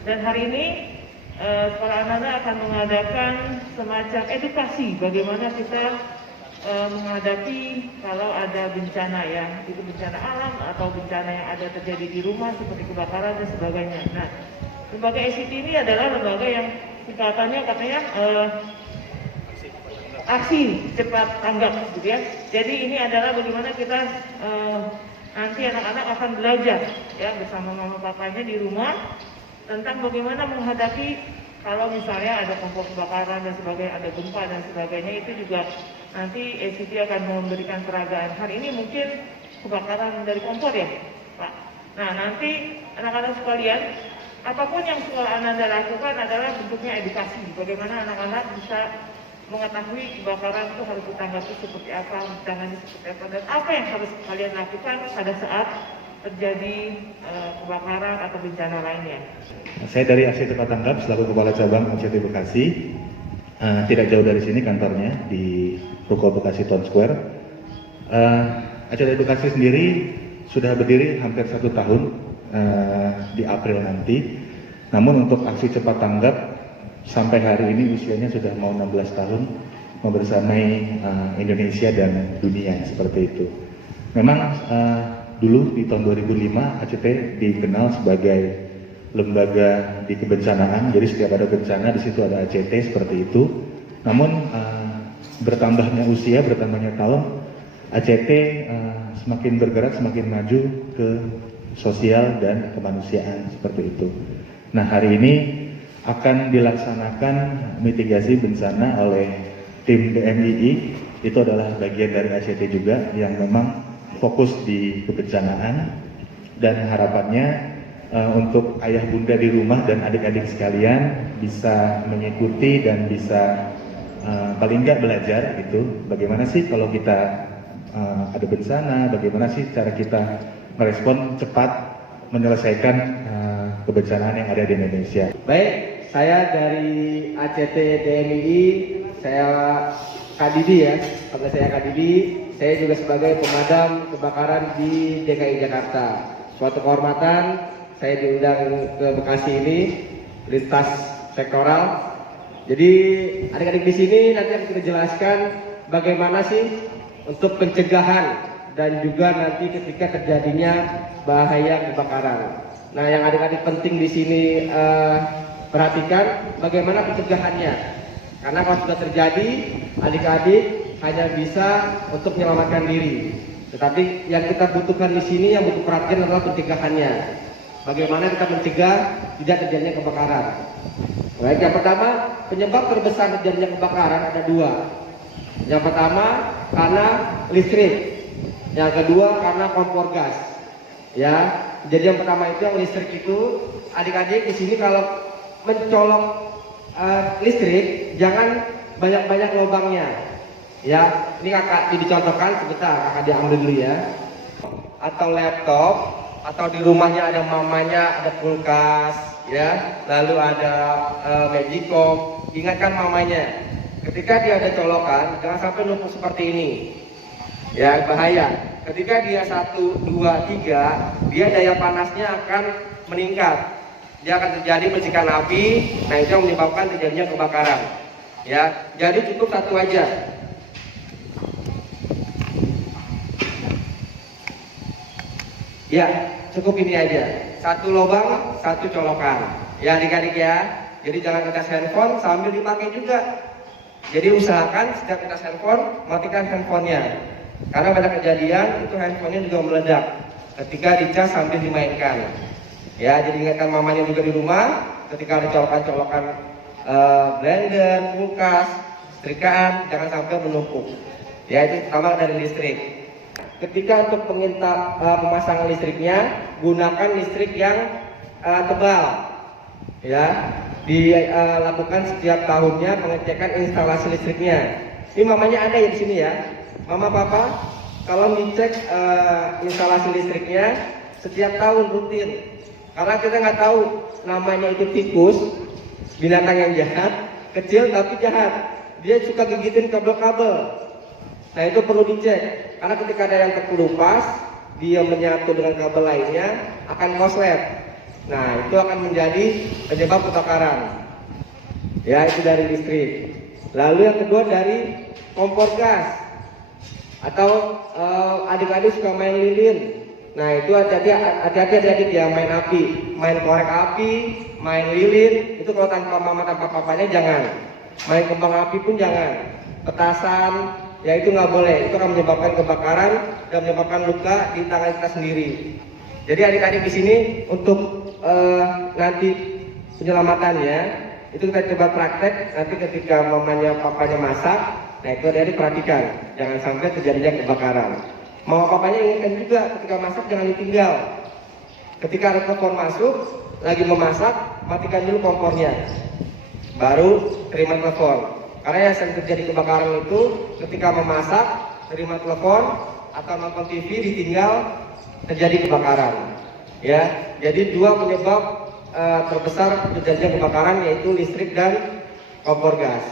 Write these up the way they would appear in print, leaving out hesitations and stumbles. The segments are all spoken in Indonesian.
Dan hari ini sekolah anak-anak akan mengadakan semacam edukasi bagaimana kita menghadapi kalau ada bencana ya, itu bencana alam atau bencana yang ada terjadi di rumah seperti kebakaran dan sebagainya. Nah, lembaga ICT ini adalah lembaga yang singkatannya katanya aksi cepat tanggap, gitu ya. Jadi ini adalah bagaimana kita nanti anak-anak akan belajar ya bersama mama papanya di rumah tentang bagaimana menghadapi kalau misalnya ada kompor kebakaran dan sebagainya, ada gempa dan sebagainya, itu juga nanti ICT akan memberikan peragaan. Hari ini mungkin kebakaran dari kompor ya, Pak. Nah, nanti anak-anak sekalian, apapun yang sekolah Anda lakukan adalah bentuknya edukasi. Bagaimana anak-anak bisa mengetahui kebakaran itu harus ditanggapi seperti apa, ditangani seperti apa, dan apa yang harus kalian lakukan pada saat terjadi kebakaran atau bencana lainnya. Saya dari ACT Cepat Tanggap selaku Kepala Cabang ACT Bekasi. Tidak jauh dari sini kantornya di Ruko Bekasi Town Square. ACT Bekasi sendiri sudah berdiri hampir 1 tahun di April nanti. Namun untuk aksi cepat tanggap sampai hari ini usianya sudah mau 16 tahun membersamai Indonesia dan dunia seperti itu. Memang dulu di tahun 2005 ACT dikenal sebagai lembaga di kebencanaan, jadi setiap ada bencana di situ ada ACT seperti itu. Namun bertambahnya usia, bertambahnya tahun, ACT semakin bergerak, semakin maju ke sosial dan kemanusiaan seperti itu. Nah, hari ini akan dilaksanakan mitigasi bencana oleh tim DMII. Itu adalah bagian dari ACT juga yang memang fokus di kebencanaan, dan harapannya untuk ayah bunda di rumah dan adik-adik sekalian bisa mengikuti dan bisa paling nggak belajar gitu. Bagaimana sih kalau kita ada bencana, bagaimana sih cara kita merespon cepat menyelesaikan kebencanaan yang ada di Indonesia. Baik, saya dari ACT DMII, saya Kak Didi ya, karena saya Kak Didi, saya juga sebagai pemadam kebakaran di DKI Jakarta. Suatu kehormatan saya diundang ke Bekasi ini, lintas sektoral. Jadi adik-adik di sini nanti akan kita jelaskan bagaimana sih untuk pencegahan dan juga nanti ketika terjadinya bahaya kebakaran. Nah, yang adik-adik penting di sini perhatikan bagaimana pencegahannya. Karena kalau sudah terjadi, adik-adik hanya bisa untuk menyelamatkan diri. Tetapi yang kita butuhkan di sini, yang butuh perhatian adalah pencegahannya. Bagaimana kita mencegah tidak terjadinya kebakaran. Baik, yang pertama, penyebab terbesar terjadinya kebakaran ada 2. Yang pertama karena listrik, yang kedua karena kompor gas. Ya, jadi yang pertama itu yang listrik itu, adik-adik di sini kalau mencolok listrik jangan banyak-banyak lubangnya. Ya, ini kakak dicontohkan sebentar, kakak diambil dulu ya. Atau laptop, atau di rumahnya ada mamanya, ada kulkas, ya, lalu ada magicom. Ingatkan mamanya, ketika dia ada colokan, jangan sampai numpuk seperti ini. Ya, bahaya. Ketika dia 1, 2, 3, dia daya panasnya akan meningkat. Dia akan terjadi percikan api, nah itu yang menyebabkan terjadinya kebakaran. Ya, jadi cukup 1 aja. Ya, cukup ini aja. 1 lubang, 1 colokan. Ya, adik-adik ya. Jadi jangan ngecas handphone sambil dipakai juga. Jadi usahakan setiap ngecas handphone, matikan handphonenya. Karena banyak kejadian itu handphonenya juga meledak ketika dicas sambil dimainkan. Ya, jadi ingatkan mamanya juga di rumah, ketika ada colokan-colokan blender, kulkas, setrikaan, jangan sampai menumpuk. Ya, itu pertama dari listrik. Ketika untuk pemasangan listriknya, gunakan listrik yang tebal. Ya, dilakukan setiap tahunnya pengecekan instalasi listriknya. Ini mamanya ada ya di sini ya, mama papa. Kalau dicek instalasi listriknya setiap tahun rutin. Karena kita nggak tahu namanya itu tikus, binatang yang jahat, kecil tapi jahat. Dia suka gigitin kabel-kabel. Nah, itu perlu dicek. Karena ketika ada yang terkelupas, dia menyatu dengan kabel lainnya akan koslet. Nah, itu akan menjadi penyebab kebakaran. Ya, itu dari listrik. Lalu yang kedua dari kompor gas atau adik-adik suka main lilin. Nah, itu hati-hati adik-adik ya, main api, main korek api, main lilin. Itu kalau tanpa mama tanpa papanya jangan. Main kembang api pun jangan. Petasan, ya itu nggak boleh. Itu akan menyebabkan kebakaran dan menyebabkan luka di tangan kita sendiri. Jadi adik-adik di sini untuk nanti penyelamatannya itu kita coba praktek nanti ketika mamanya papanya masak. Nah, itu adik-adik perhatikan, jangan sampai terjadinya kebakaran. Mama papanya ingatkan juga ketika masak jangan ditinggal. Ketika ada telepon masuk lagi memasak, matikan dulu kompornya, baru terima telepon. Karena yang sering terjadi kebakaran itu ketika memasak, terima telepon atau nonton TV ditinggal, terjadi kebakaran. Ya, jadi dua penyebab terbesar terjadinya kebakaran yaitu listrik dan kompor gas.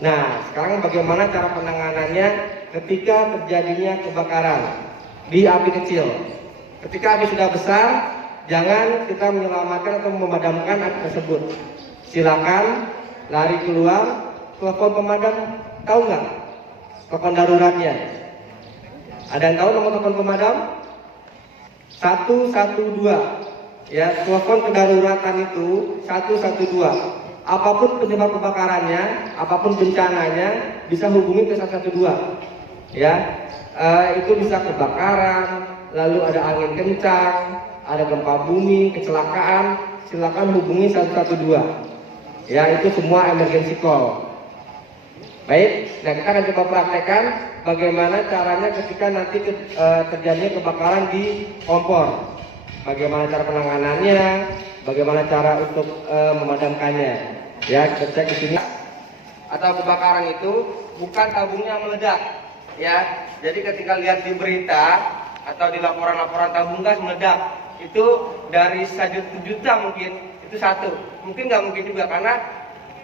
Nah, sekarang bagaimana cara penanganannya ketika terjadinya kebakaran di api kecil? Ketika api sudah besar, jangan kita menyelamatkan atau memadamkan api tersebut. Silakan lari keluar, telepon pemadam. Tahu nggak telepon daruratnya? Ada yang tahu nomor telepon pemadam? 112. Ya, telepon kedaruratan itu 112. Apapun penyebab kebakarannya, apapun bencananya, bisa hubungi ke 112. Ya, itu bisa kebakaran, lalu ada angin kencang, ada gempa bumi, kecelakaan, silakan hubungi 112. Ya, itu semua emergency call. Baik, nah kita akan coba praktekkan bagaimana caranya ketika nanti terjadinya kebakaran di kompor. Bagaimana cara penanganannya, bagaimana cara untuk memadamkannya. Ya, kita cek di sini. Atau kebakaran itu bukan tabungnya meledak. Ya, jadi ketika lihat di berita atau di laporan-laporan tabung gas meledak, itu dari 1 juta mungkin itu satu. Mungkin nggak mungkin juga karena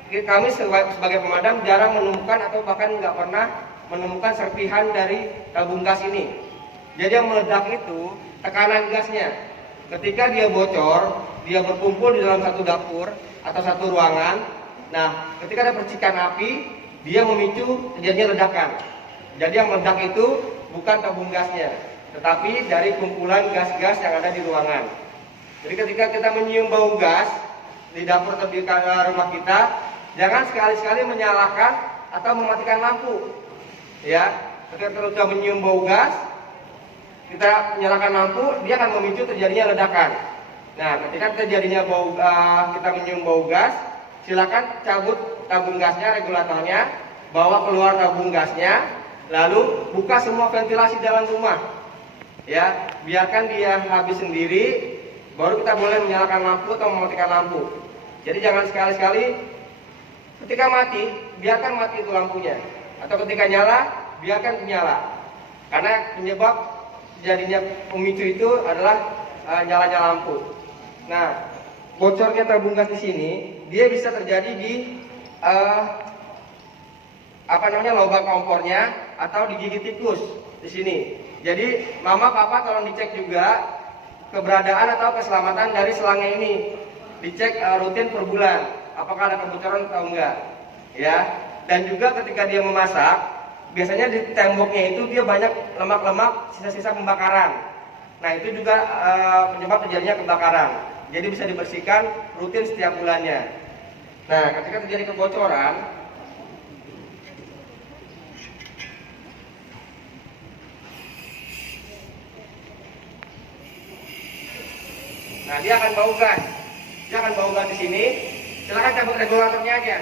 kami sebagai pemadam jarang menemukan atau bahkan nggak pernah menemukan serpihan dari tabung gas ini. Jadi yang meledak itu tekanan gasnya. Ketika dia bocor, dia berkumpul di dalam satu dapur atau satu ruangan. Nah, ketika ada percikan api, dia memicu terjadinya ledakan. Jadi yang meledak itu bukan tabung gasnya, tetapi dari kumpulan gas-gas yang ada di ruangan. Jadi ketika kita menyium bau gas di dapur atau di rumah kita, jangan sekali-sekali menyalakan atau mematikan lampu. Ya, ketika kita sudah menyium bau gas, kita nyalakan lampu, dia akan memicu terjadinya ledakan. Nah, ketika terjadinya kita menyium bau gas, silakan cabut tabung gasnya, regulatornya, bawa keluar tabung gasnya, lalu buka semua ventilasi dalam rumah. Ya, biarkan dia habis sendiri, baru kita boleh menyalakan lampu atau mematikan lampu. Jadi jangan sekali-sekali ketika mati, biarkan mati itu lampunya, atau ketika nyala, biarkan nyala. Karena penyebab jadinya pemicu itu adalah nyalanya lampu. Nah, bocornya tabung gas di sini dia bisa terjadi di lubang kompornya atau digigit tikus di sini. Jadi mama papa tolong dicek juga keberadaan atau keselamatan dari selangnya ini. Dicek rutin per bulan, apakah ada kebocoran atau enggak. Ya, dan juga ketika dia memasak, biasanya di temboknya itu dia banyak lemak-lemak sisa-sisa pembakaran. Nah, itu juga penyebab terjadinya kebakaran. Jadi bisa dibersihkan rutin setiap bulannya. Nah, ketika terjadi kebocoran, nah dia akan bau gas. Dia akan bau gas di sini. Silakan cabut regulatornya aja.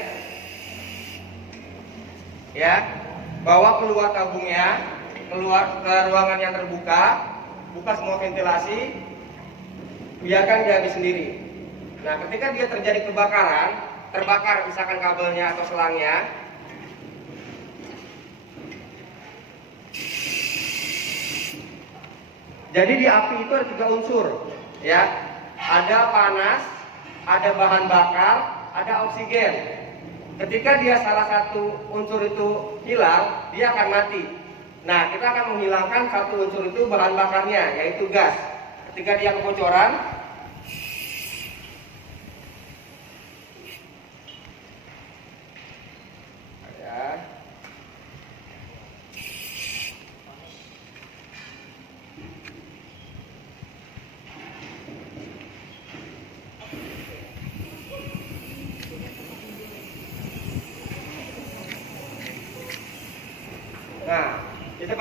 Ya. Bawa keluar tabungnya, keluar ke ruangan yang terbuka, buka semua ventilasi, biarkan dia habis sendiri. Nah, ketika dia terjadi kebakaran, terbakar misalkan kabelnya atau selangnya, jadi di api itu ada 3 unsur, ya, ada panas, ada bahan bakar, ada oksigen. Ketika dia salah satu unsur itu hilang, dia akan mati. Nah, kita akan menghilangkan satu unsur itu bahan bakarnya, yaitu gas. Ketika dia kebocoran,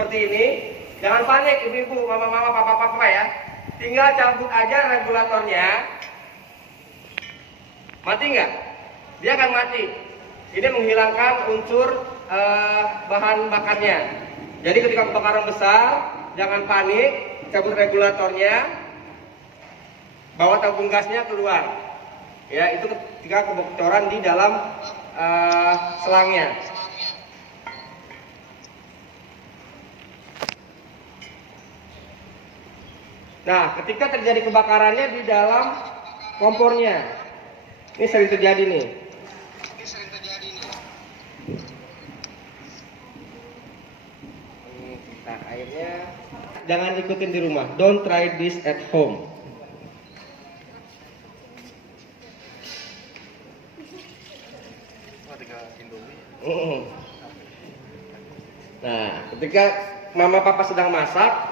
seperti ini, jangan panik ibu-ibu, mama-mama, papa-papa ya. Tinggal cabut aja regulatornya. Mati nggak? Dia akan mati. Ini menghilangkan unsur bahan bakarnya. Jadi ketika kebakaran besar, jangan panik, cabut regulatornya, bawa tabung gasnya keluar. Ya, itu ketika kebocoran di dalam selangnya. Nah, ketika terjadi kebakarannya di dalam kompornya, ini sering terjadi nih. Nah, airnya jangan ikutin di rumah. Don't try this at home. Nah, ketika mama papa sedang masak,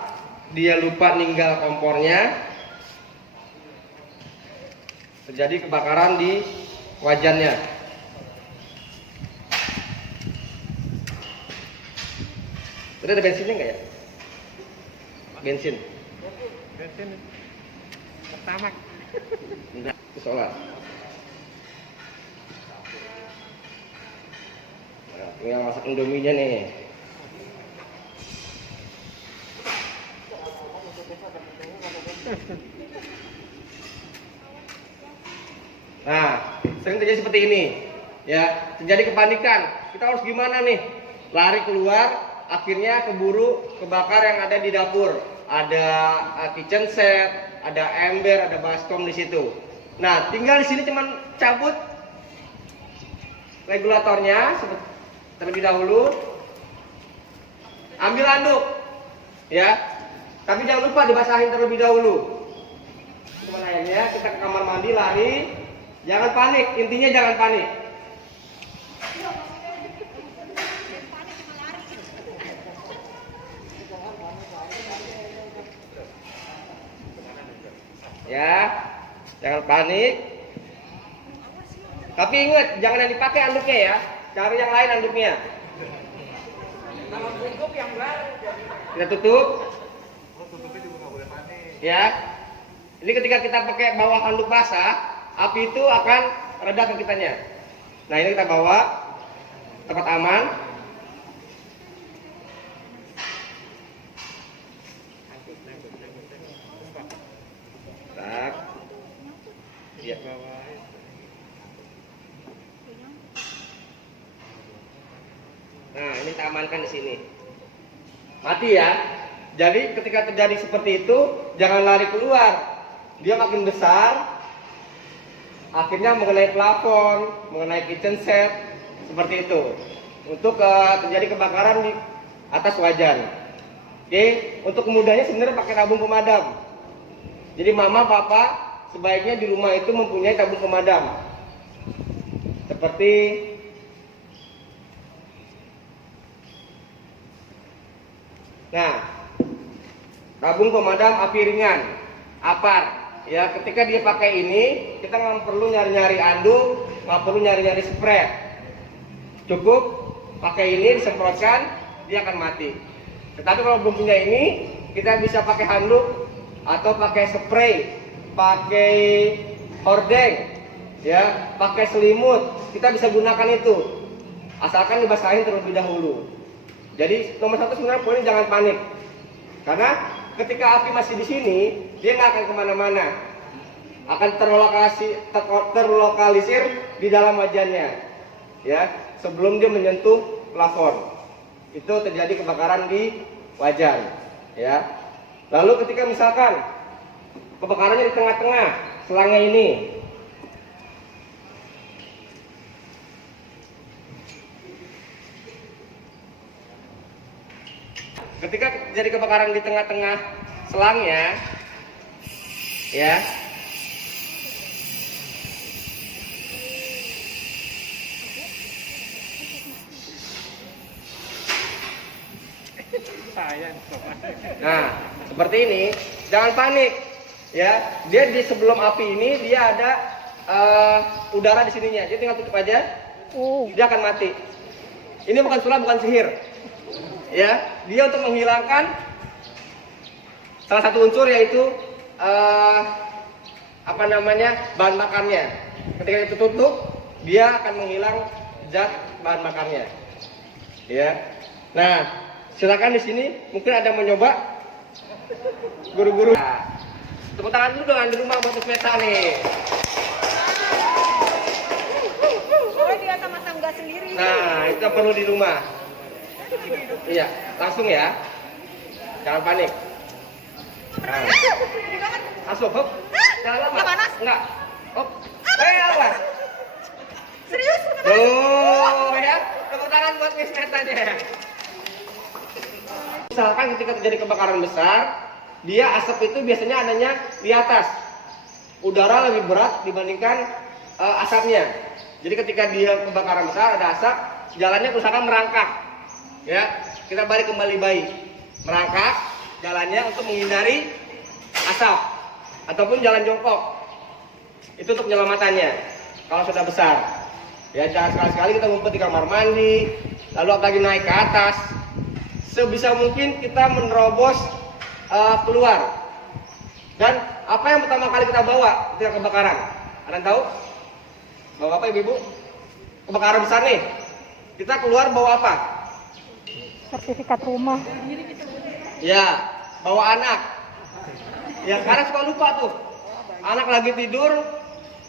dia lupa ninggal kompornya, terjadi kebakaran di wajannya. Tadi ada bensinnya nggak ya? Bensin. Bensin pertama. Enggak, itu solar. Nah, tinggal masak indominya nih. Nah, sering terjadi seperti ini. Ya, terjadi kepanikan. Kita harus gimana nih? Lari keluar, akhirnya keburu kebakar yang ada di dapur. Ada kitchen set, ada ember, ada baskom di situ. Nah, tinggal di sini cuman cabut regulatornya terlebih dahulu. Ambil handuk, ya. Tapi jangan lupa dibasahin terlebih dahulu. Teman ayamnya, kita ke kamar mandi, lari. Jangan panik, intinya jangan panik. Ya, jangan panik. Tapi ingat, jangan yang dipakai anduknya ya. Cari yang lain anduknya. Kita tutup. Ya. Ini ketika kita pakai bawa handuk basah, api itu akan reda ke kitanya. Nah, ini kita bawa tempat aman. Tak. Ya. Nah, ini kita amankan di sini. Mati ya. Jadi ketika terjadi seperti itu, jangan lari keluar. Dia makin besar, akhirnya mengenai plafon, mengenai kitchen set, seperti itu. Untuk terjadi kebakaran di atas wajan. Oke, untuk mudahnya sebenarnya pakai tabung pemadam. Jadi mama, papa sebaiknya di rumah itu mempunyai tabung pemadam. Seperti tabung pemadam api ringan, APAR. Ya, ketika dia pakai ini, kita nggak perlu nyari-nyari anduk, nggak perlu nyari-nyari spray. Cukup pakai ini disemprotkan, dia akan mati. Tetapi kalau belum punya ini, kita bisa pakai handuk atau pakai spray, pakai hordeng, ya, pakai selimut. Kita bisa gunakan itu, asalkan dibasahin terlebih dahulu. Jadi nomor satu sebenarnya poinnya jangan panik, karena ketika api masih di sini, dia nggak akan kemana-mana, akan terlokalisir di dalam wajannya, ya, sebelum dia menyentuh plafon. Itu terjadi kebakaran di wajan, ya. Lalu ketika misalkan kebakarannya di tengah-tengah selangnya ini, ketika terjadi kebakaran di tengah-tengah selangnya, ya, nah seperti ini, jangan panik, ya. Dia di sebelum api ini dia ada udara di sininya, dia tinggal tutup aja, dia akan mati. Ini bukan sulap, bukan sihir. Ya, dia untuk menghilangkan salah satu unsur yaitu bahan bakarnya. Ketika itu tutup, dia akan menghilang zat bahan bakarnya. Ya. Nah, silakan di sini mungkin ada yang mau nyoba. Guru-guru. Nah, tepuk tangan dulu dengan di rumah buat Vespa nih. Oh, dia sama tangga sendiri. Nah, itu perlu di rumah. Iya, langsung ya. Jangan panik. Nah, langsung, hop. Jangan lama. Nggak panas? Enggak. Hop. Awas. Serius? Tuh, ya. Tepuk tangan buat Miss Netanya. Misalkan ketika terjadi kebakaran besar, dia asap itu biasanya adanya di atas. Udara lebih berat dibandingkan asapnya. Jadi ketika dia kebakaran besar ada asap, jalannya usahakan merangkak. Ya, kita balik kembali baik. Merangkak jalannya untuk menghindari asap ataupun jalan jongkok. Itu untuk penyelamatannya. Kalau sudah besar. Ya, jangan sekali-sekali kita ngumpet di kamar mandi, lalu apalagi naik ke atas. Sebisa mungkin kita menerobos keluar. Dan apa yang pertama kali kita bawa ketika kebakaran? Ada yang tahu? Bawa apa ibu-ibu? Kebakaran besar nih. Kita keluar bawa apa? Sertifikat rumah. Ya, bawa anak. Ya, karena suka lupa tuh. Anak lagi tidur,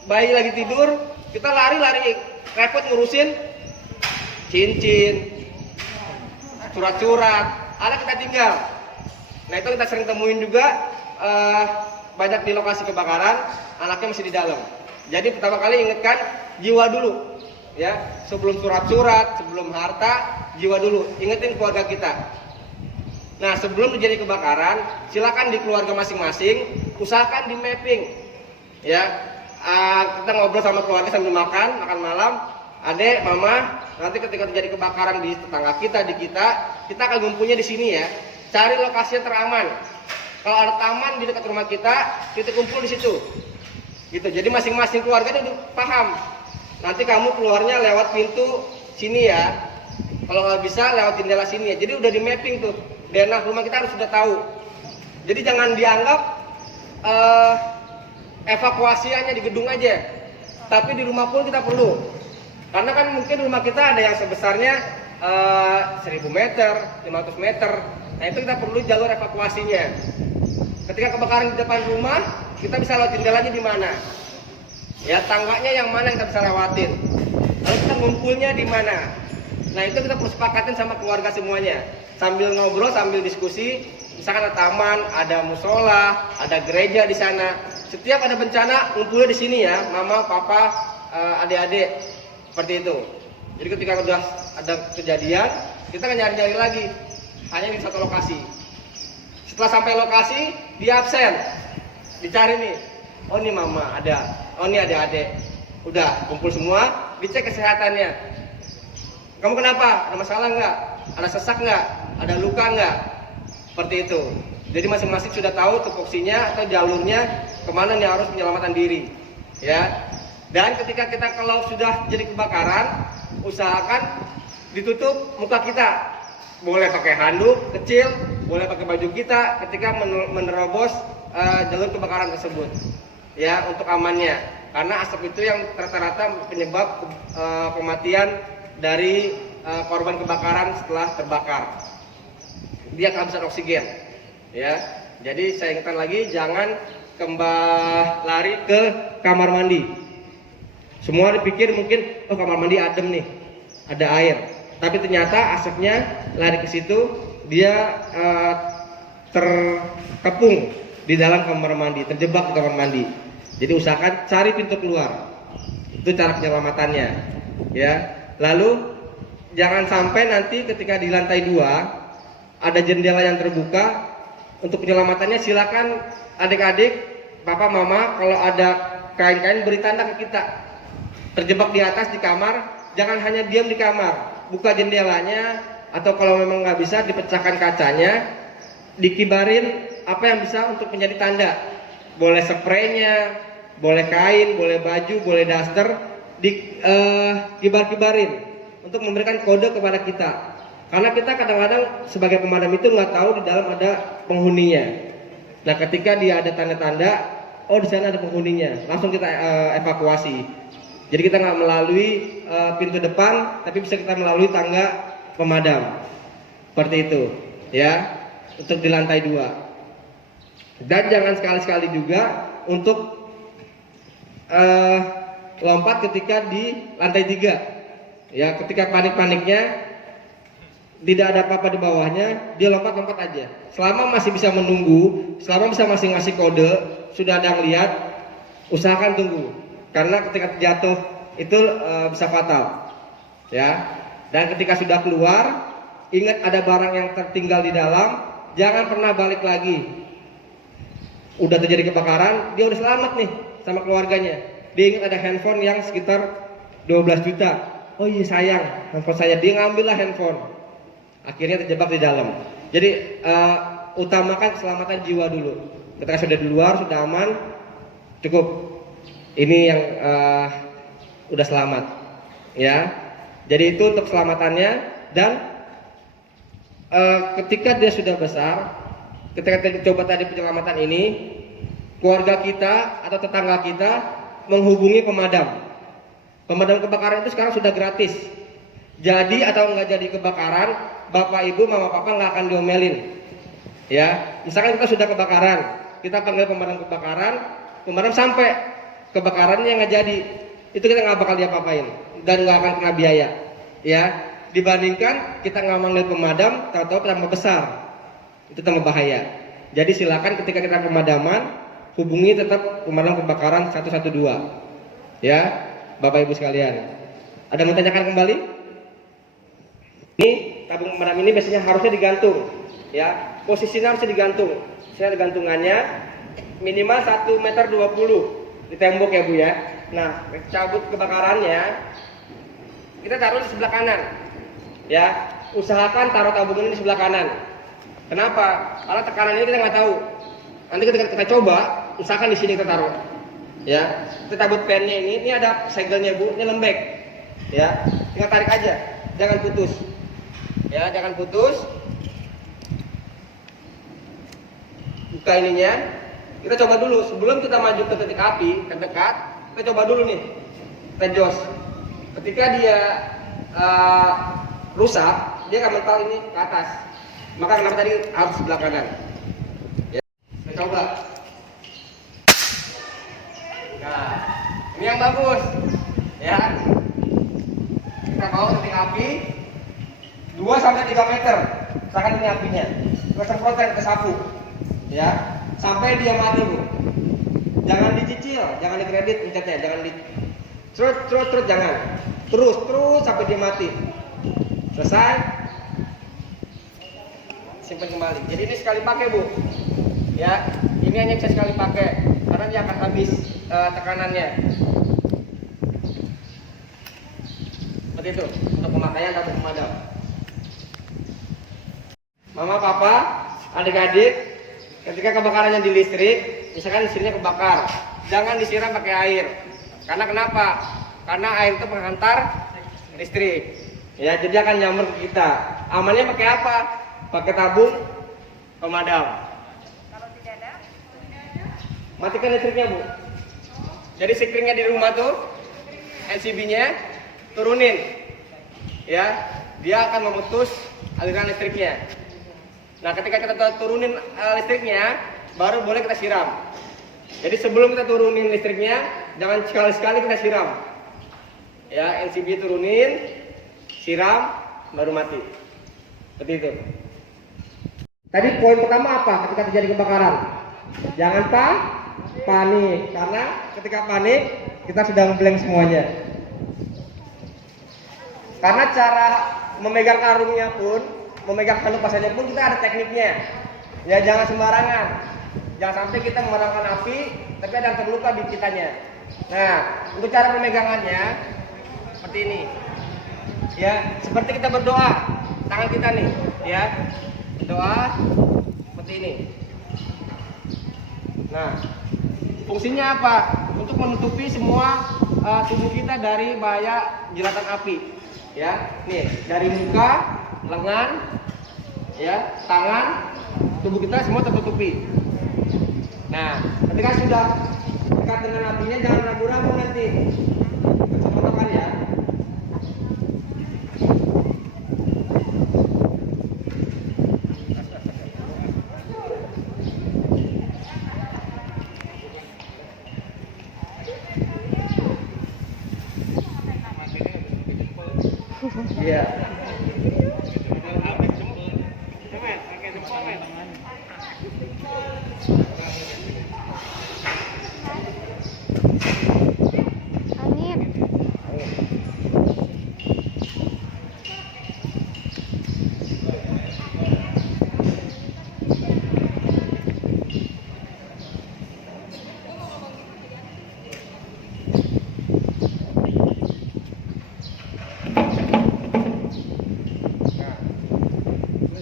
bayi lagi tidur, kita lari-lari repot ngurusin cincin, surat-surat, anak kita tinggal. Nah, itu kita sering temuin juga banyak di lokasi kebakaran, anaknya masih di dalam. Jadi pertama kali ingatkan jiwa dulu, ya. Sebelum surat-surat, sebelum harta, jiwa dulu. Ingetin keluarga kita. Nah, sebelum terjadi kebakaran, silakan di keluarga masing-masing usahakan di mapping, ya. Kita ngobrol sama keluarga sambil makan malam. Adek, mama, nanti ketika terjadi kebakaran di tetangga kita, kita akan ngumpulnya di sini ya. Cari lokasi yang teraman. Kalau ada taman di dekat rumah kita kumpul di situ. Gitu. Jadi masing-masing keluarga udah paham. Nanti kamu keluarnya lewat pintu sini ya. Kalau nggak bisa lewat jendela sini ya. Jadi udah di mapping tuh. Denah rumah kita harus sudah tahu. Jadi jangan dianggap evakuasi hanya di gedung aja. Tapi di rumah pun kita perlu. Karena kan mungkin rumah kita ada yang sebesarnya 1000 meter, 500 meter. Nah itu kita perlu jalur evakuasinya. Ketika kebakaran di depan rumah, kita bisa lewat jendelanya di mana? Ya, tangganya yang mana kita bisa lewatin. Lalu kita ngumpulnya di mana? Nah itu kita perlu sepakatin sama keluarga semuanya. Sambil ngobrol, sambil diskusi. Misalkan ada taman, ada musola, ada gereja di sana. Setiap ada bencana, ngumpulnya di sini ya, mama, papa, adik-adik. Seperti itu. Jadi ketika sudah ada kejadian, kita akan nyari-nyari lagi. Hanya di satu lokasi. Setelah sampai lokasi, di absen. Dicari nih. Oh ini mama ada. Oh ini adik-adik. Udah kumpul semua, dicek kesehatannya. Kamu kenapa? Ada masalah nggak? Ada sesak nggak? Ada luka nggak? Seperti itu. Jadi masing-masing sudah tahu tupoksinya atau jalurnya kemana nih harus menyelamatkan diri. Ya. Dan ketika kita kalau sudah jadi kebakaran, usahakan ditutup muka kita. Boleh pakai handuk kecil, boleh pakai baju kita ketika menerobos jalur kebakaran tersebut. Ya, untuk amannya. Karena asap itu yang rata-rata penyebab kematian dari korban kebakaran setelah terbakar. Dia kehabisan oksigen. Ya. Jadi saya ingatkan lagi jangan lari ke kamar mandi. Semua dipikir mungkin kamar mandi adem nih, ada air. Tapi ternyata asapnya lari ke situ, dia terkepung di dalam kamar mandi, terjebak di kamar mandi. Jadi usahakan cari pintu keluar. Itu cara penyelamatannya. Ya. Lalu jangan sampai nanti ketika di lantai 2 ada jendela yang terbuka. Untuk penyelamatannya silakan adik-adik, papa, mama, kalau ada kain-kain beri tanda ke kita. Terjebak di atas di kamar, jangan hanya diam di kamar. Buka jendelanya, atau kalau memang nggak bisa dipecahkan kacanya, dikibarin apa yang bisa untuk menjadi tanda. Boleh spraynya, boleh kain, boleh baju, boleh daster, dikibar-kibarin untuk memberikan kode kepada kita. Karena kita kadang-kadang sebagai pemadam itu nggak tahu di dalam ada penghuninya. Nah, ketika dia ada tanda-tanda, oh di sana ada penghuninya, langsung kita evakuasi. Jadi kita nggak melalui pintu depan, tapi bisa kita melalui tangga pemadam. Seperti itu, ya, untuk di lantai 2. Dan jangan sekali-sekali juga untuk lompat ketika di lantai 3. Ya, ketika panik-paniknya tidak ada apa-apa di bawahnya, dia lompat-lompat aja. Selama masih bisa menunggu, selama bisa masih ngasih kode, sudah ada yang lihat, usahakan tunggu. Karena ketika jatuh itu bisa fatal. Ya. Dan ketika sudah keluar, ingat ada barang yang tertinggal di dalam, jangan pernah balik lagi. Udah terjadi kebakaran, dia udah selamat nih sama keluarganya. Dia ingat ada handphone yang sekitar 12 juta. Oh iya sayang, handphone saya. Dia ngambillah handphone. Akhirnya terjebak di dalam. Jadi utamakan keselamatan jiwa dulu. Ketika sudah di luar, sudah aman, cukup. Ini yang udah selamat. Ya. Jadi itu untuk keselamatannya. Dan ketika dia sudah besar, ketika coba tadi penyelamatan ini, keluarga kita atau tetangga kita menghubungi pemadam. Pemadam kebakaran itu sekarang sudah gratis. Jadi atau nggak jadi kebakaran, bapak ibu mama papa nggak akan diomelin. Ya, misalkan kita sudah kebakaran, kita panggil pemadam kebakaran, pemadam sampai kebakarannya nggak jadi, itu kita nggak bakal diapa-apain dan nggak akan kena biaya. Ya, dibandingkan kita nggak manggil pemadam, tahu-tahu tambah besar, itu tambah bahaya. Jadi silakan ketika kita pemadaman, hubungi tetap pemadam kebakaran 112. Ya, bapak ibu sekalian. Ada yang mau tanyakan kembali? Ini tabung pemadam ini biasanya harusnya digantung, ya. Posisinya harusnya digantung. Saya ada gantungannya minimal 1,20 meter di tembok ya Bu ya. Nah, cabut kebakarannya kita taruh di sebelah kanan. Ya, usahakan taruh tabung ini di sebelah kanan. Kenapa? Karena tekanan ini kita nggak tahu. Nanti ketika kita coba, usahakan di sini kita taruh. Ya, kita cabut pennya ini ada segelnya Bu, ini lembek. Ya, tinggal tarik aja, jangan putus. Ya, jangan putus. Buka ininya. Kita coba dulu sebelum kita maju ke titik api terdekat. Kita coba dulu nih, kita jos. Ketika dia rusak, dia akan mental ini ke atas. Maka kenapa tadi harus sebelah kanan? Ya, kita coba. Nah, ini yang bagus. Ya, kita bawa titik api 2-3 meter. Misalkan ini apinya, kita semprotkan ke sapu. Ya, sampai dia mati Bu. Jangan dicicil, jangan dikredit pencetnya, jangan di terus jangan. Terus sampai dia mati. Selesai. Simpan kembali. Jadi ini sekali pakai Bu. Ya, ini hanya bisa sekali pakai karena dia akan habis tekanannya. Seperti itu untuk pemakaian tabung pemadam. Mama, papa, adik-adik, ketika kebakarannya di listrik, misalkan listriknya kebakar, jangan disiram pakai air. Karena kenapa? Karena air itu penghantar listrik. Ya, jadi akan nyamber ke kita. Amannya pakai apa? Pakai tabung pemadam. Kalau tidak ada, Matikan listriknya Bu. Jadi sikringnya di rumah tuh, LCB-nya turunin. Ya, dia akan memutus aliran listriknya. Nah, ketika kita turunin listriknya, baru boleh kita siram. Jadi sebelum kita turunin listriknya, jangan sekali-sekali kita siram. Ya, LCB turunin, siram, baru mati. Seperti itu. Tadi poin pertama apa ketika terjadi kebakaran? Jangan panik, karena ketika panik kita sudah ngeblank semuanya. Karena cara memegang karungnya pun, memegang handuk pasanya pun kita ada tekniknya. Ya, jangan sembarangan. Jangan sampai kita memadamkan api tapi ada yang terluka di kitanya. Nah, untuk cara pemegangannya seperti ini. Ya, seperti kita berdoa. Tangan kita nih, ya. Doa seperti ini. Nah, fungsinya apa? Untuk menutupi semua tubuh kita dari bahaya jeratan api. Ya, nih dari muka lengan, ya, tangan, tubuh kita semua tertutupi. Nah, ketika sudah dekat dengan apinya, jangan ragu-ragu nanti. Contohkan ya. Iya. Angin.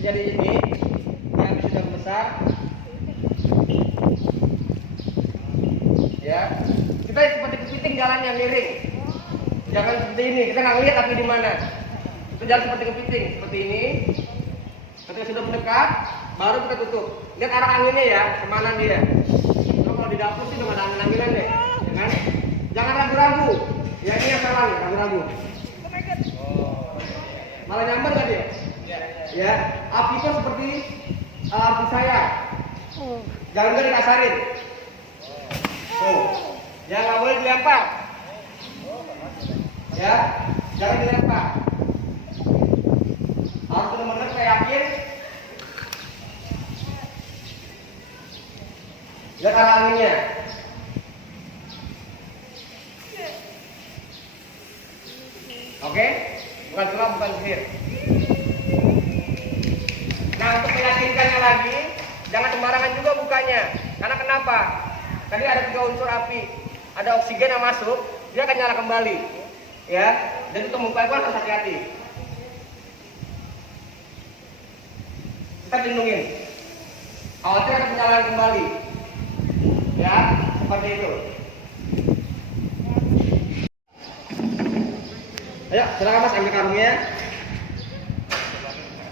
Jadi ini yang sudah besar, ya kita seperti kepiting jalan yang miring, jangan seperti ini, kita nggak lihat api di mana. Kita jalan seperti kepiting seperti ini. Ketika sudah mendekat, baru kita tutup. Lihat arah anginnya ya, kemana dia. Kalau di dapur sih udah ada angin-anginan deh, ya kan? Jangan ragu-ragu. Ya ini yang salah nih, ragu-ragu. Malah nyamber nggak dia? Ya, api itu seperti api saya. Jangan juga dikasarin. Ya nggak boleh dilempar. Ya, jangan dilempar. Harus benar-benar saya yakin. Lihat arah anginnya. Oke, bukan cuma bukan sihir. Nah, untuk meyakinkannya lagi, jangan sembarangan juga bukanya. Karena kenapa? Tadi ada 3 unsur api. Ada oksigen yang masuk, dia akan nyala kembali. Ya, dan untuk membuka itu harus hati-hati. Kita lindungin. Khawatir ada penyalaan kembali. Ya, seperti itu. Ayo, silakan Mas ambil karungnya.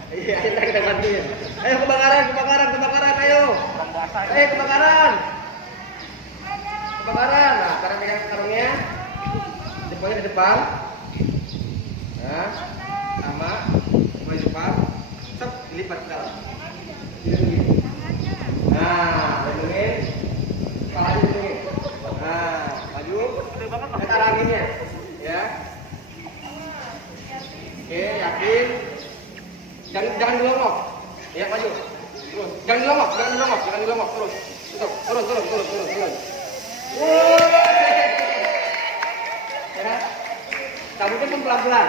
Iya, kita bantu ya. Ayo kebakaran, ayo. Ayo kebakaran. Nah, sekarang pegang karungnya. Jempolnya di depan. Nah, sama. Jempolnya di depan. Sep, dilipat ke dalam. Nah, lindungin. Kepala lindungin. Nah, maju. Lihat arah anginnya. Ya. Oke, yakin. Jangan dilongok. Ya, maju. Terus. Jangan dilongok, terus. Turun. Ya. Cabutnya pun pelan-pelan.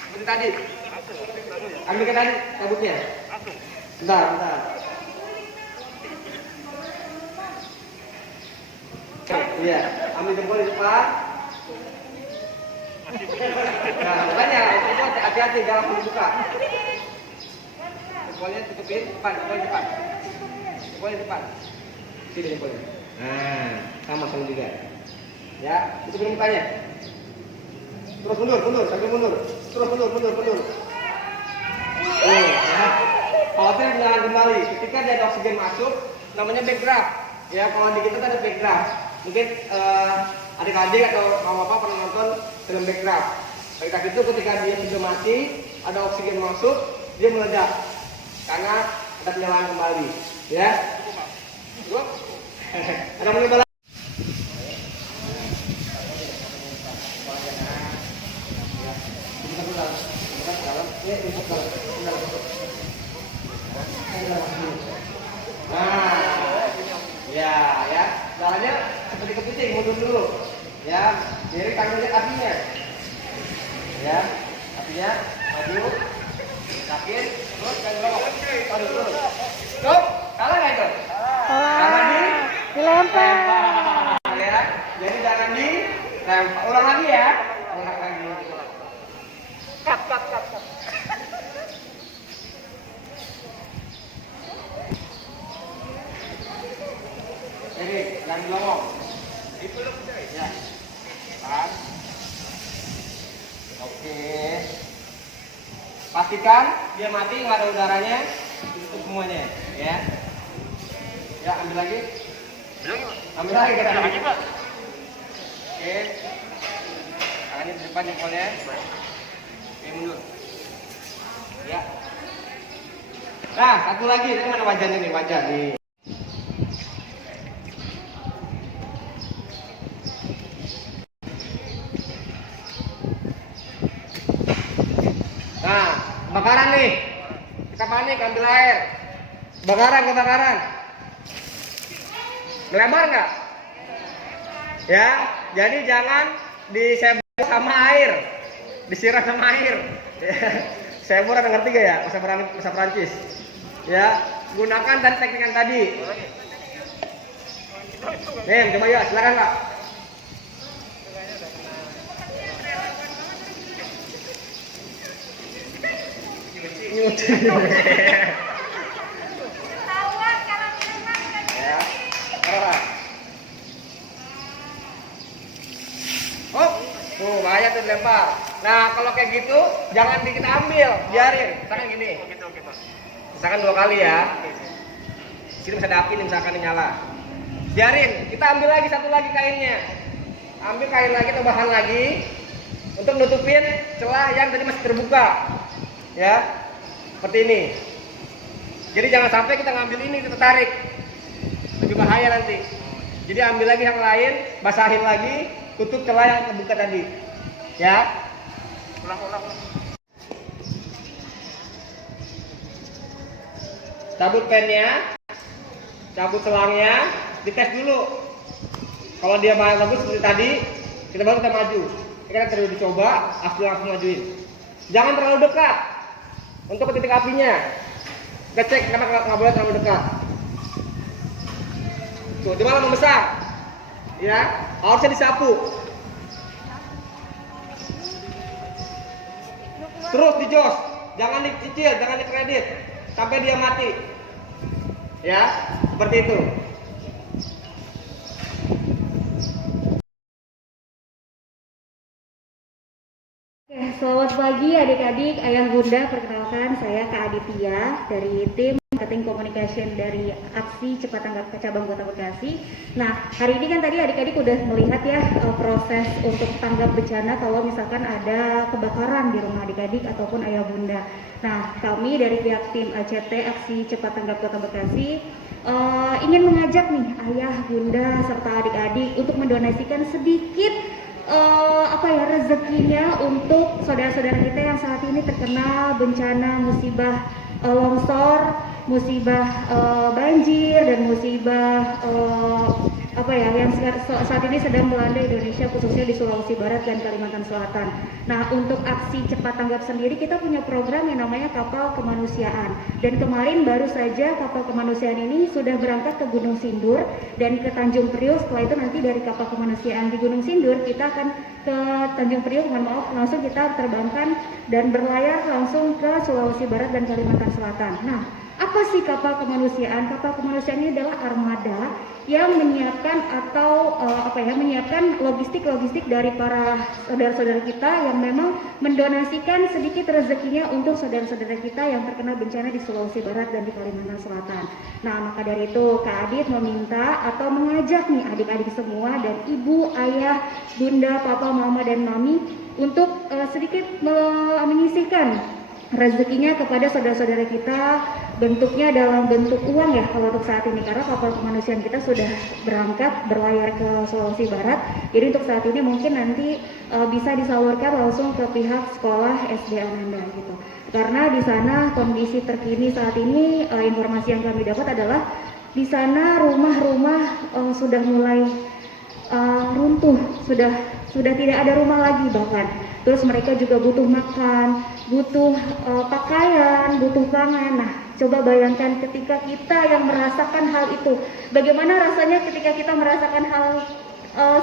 Seperti tadi. Ambil ke tadi cabutnya. Bentar. Iya, ambil jempol di depan. Nah, makanya itu hati-hati jangan dibuka. Jempolnya tutupin jempolnya depan. Sini jempolnya. Nah, sama juga. Ya, tutupin mukanya. Terus mundur, sambil mundur. Terus mundur. Ya. Khawatir jangan kembali. Ketika dia ada oksigen masuk, namanya backdraft. Ya, kalau di kita ada backdraft. Mungkin adik-adik atau bapak pernah nonton film backdraft. Backdraft itu ketika dia sudah mati, ada oksigen masuk, dia meledak karena ada penyalaan kembali. Ya. Cukup? Ada menyebar. Nah, ya, jalannya seperti kepiting, mundur dulu. Ya, jadi tangan lihat apinya. Ya, apinya maju, yakin, terus jangan lompat. Terus. Stop, kalah nggak itu? Jangan dilempar. Ya, jadi jangan dilempar. Ulang lagi ya. Cut. Jadi, jangan dilongok. Ya. Oke. Pastikan dia mati, nggak ada udaranya, tutup semuanya, ya. Ya, ambil lagi. Ambil lagi, kita lagi, Pak. Oke. Tangannya di depan jempolnya. Oke, mundur. Ya. Nah, satu lagi, ini mana wajahnya nih, wajah nih. Nah, kebakaran nih. Kita panik, ambil air. Kebakaran. Melebar nggak? Ya, jadi jangan disebur sama air, disiram sama air. Sebur ada ngerti gak ya? Bahasa Perancis. Ya, gunakan tadi teknik yang tadi. Nih, coba ya, silakan Pak. Nyuci. Ketahuan kalau minuman kan. Ya. Oh, tuh bahaya tuh dilempar. Nah, kalau kayak gitu jangan kita ambil, biarin. Misalkan gini. Misalkan 2 kali ya. Sini bisa ada api nih, misalkan nyala. Biarin, kita ambil lagi satu lagi kainnya. Ambil kain lagi atau bahan lagi untuk nutupin celah yang tadi masih terbuka. Ya. Seperti ini. Jadi jangan sampai kita ngambil ini kita tarik. Lebih bahaya nanti. Jadi ambil lagi yang lain, basahin lagi, tutup celah yang terbuka tadi. Ya. Ulang. Cabut pennya, cabut selangnya, dites dulu. Kalau dia bagus seperti tadi, kita baru kita maju. Kita terus dicoba, langsung majuin. Jangan terlalu dekat untuk ke titik apinya. Kita cek karena nggak boleh terlalu dekat. Tuh, dia malah membesar. Ya, harusnya disapu. Terus dijos, jangan dicicil, jangan dikredit sampai dia mati. Ya, seperti itu. Selamat pagi adik-adik, ayah bunda, perkenalkan saya Kak Aditya dari tim Marketing Communication dari Aksi Cepat Tanggap Cabang Kota Bekasi. Nah, hari ini kan tadi adik-adik udah melihat ya proses untuk tanggap bencana kalau misalkan ada kebakaran di rumah adik-adik ataupun ayah bunda. Nah, kami dari pihak tim ACT Aksi Cepat Tanggap Kota Bekasi ingin mengajak nih ayah bunda serta adik-adik untuk mendonasikan sedikit rezekinya untuk saudara-saudara kita yang saat ini terkena bencana musibah longsor, musibah banjir dan musibah yang saat ini sedang melanda Indonesia, khususnya di Sulawesi Barat dan Kalimantan Selatan. Nah, untuk aksi cepat tanggap sendiri kita punya program yang namanya Kapal Kemanusiaan. Dan kemarin baru saja kapal kemanusiaan ini sudah berangkat ke Gunung Sindur dan ke Tanjung Priok. Setelah itu nanti dari kapal kemanusiaan di Gunung Sindur kita akan ke Tanjung Priok, langsung kita terbangkan dan berlayar langsung ke Sulawesi Barat dan Kalimantan Selatan. Nah, apa sih kapal kemanusiaan? Kapal kemanusiaan ini adalah armada yang menyiapkan atau menyiapkan logistik dari para saudara-saudara kita yang memang mendonasikan sedikit rezekinya untuk saudara-saudara kita yang terkena bencana di Sulawesi Barat dan di Kalimantan Selatan. Nah, maka dari itu Kak Adit meminta atau mengajak nih adik-adik semua dan ibu, ayah, bunda, papa, mama, dan mami untuk sedikit menyisihkan rezekinya kepada saudara-saudara kita, bentuknya dalam bentuk uang ya kalau untuk saat ini, karena kapal kemanusiaan kita sudah berangkat berlayar ke Sulawesi Barat. Jadi untuk saat ini mungkin nanti bisa disalurkan langsung ke pihak sekolah SD Ananda gitu. Karena di sana kondisi terkini saat ini informasi yang kami dapat adalah di sana rumah-rumah sudah mulai runtuh, sudah tidak ada rumah lagi bahkan. Terus mereka juga butuh makan, butuh pakaian, butuh pangan. Nah, coba bayangkan ketika kita yang merasakan hal itu, bagaimana rasanya ketika kita merasakan hal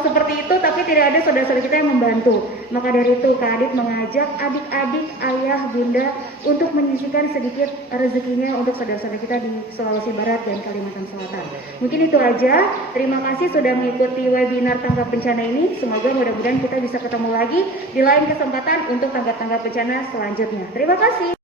seperti itu tapi tidak ada saudara-saudara kita yang membantu. Maka dari itu Kak Adit mengajak adik-adik, ayah, bunda untuk menyisihkan sedikit rezekinya untuk saudara-saudara kita di Sulawesi Barat dan Kalimantan Selatan. Mungkin itu aja. Terima kasih sudah mengikuti webinar tanggap bencana ini. Semoga mudah-mudahan kita bisa ketemu lagi di lain kesempatan untuk tanggap-tanggap bencana selanjutnya. Terima kasih.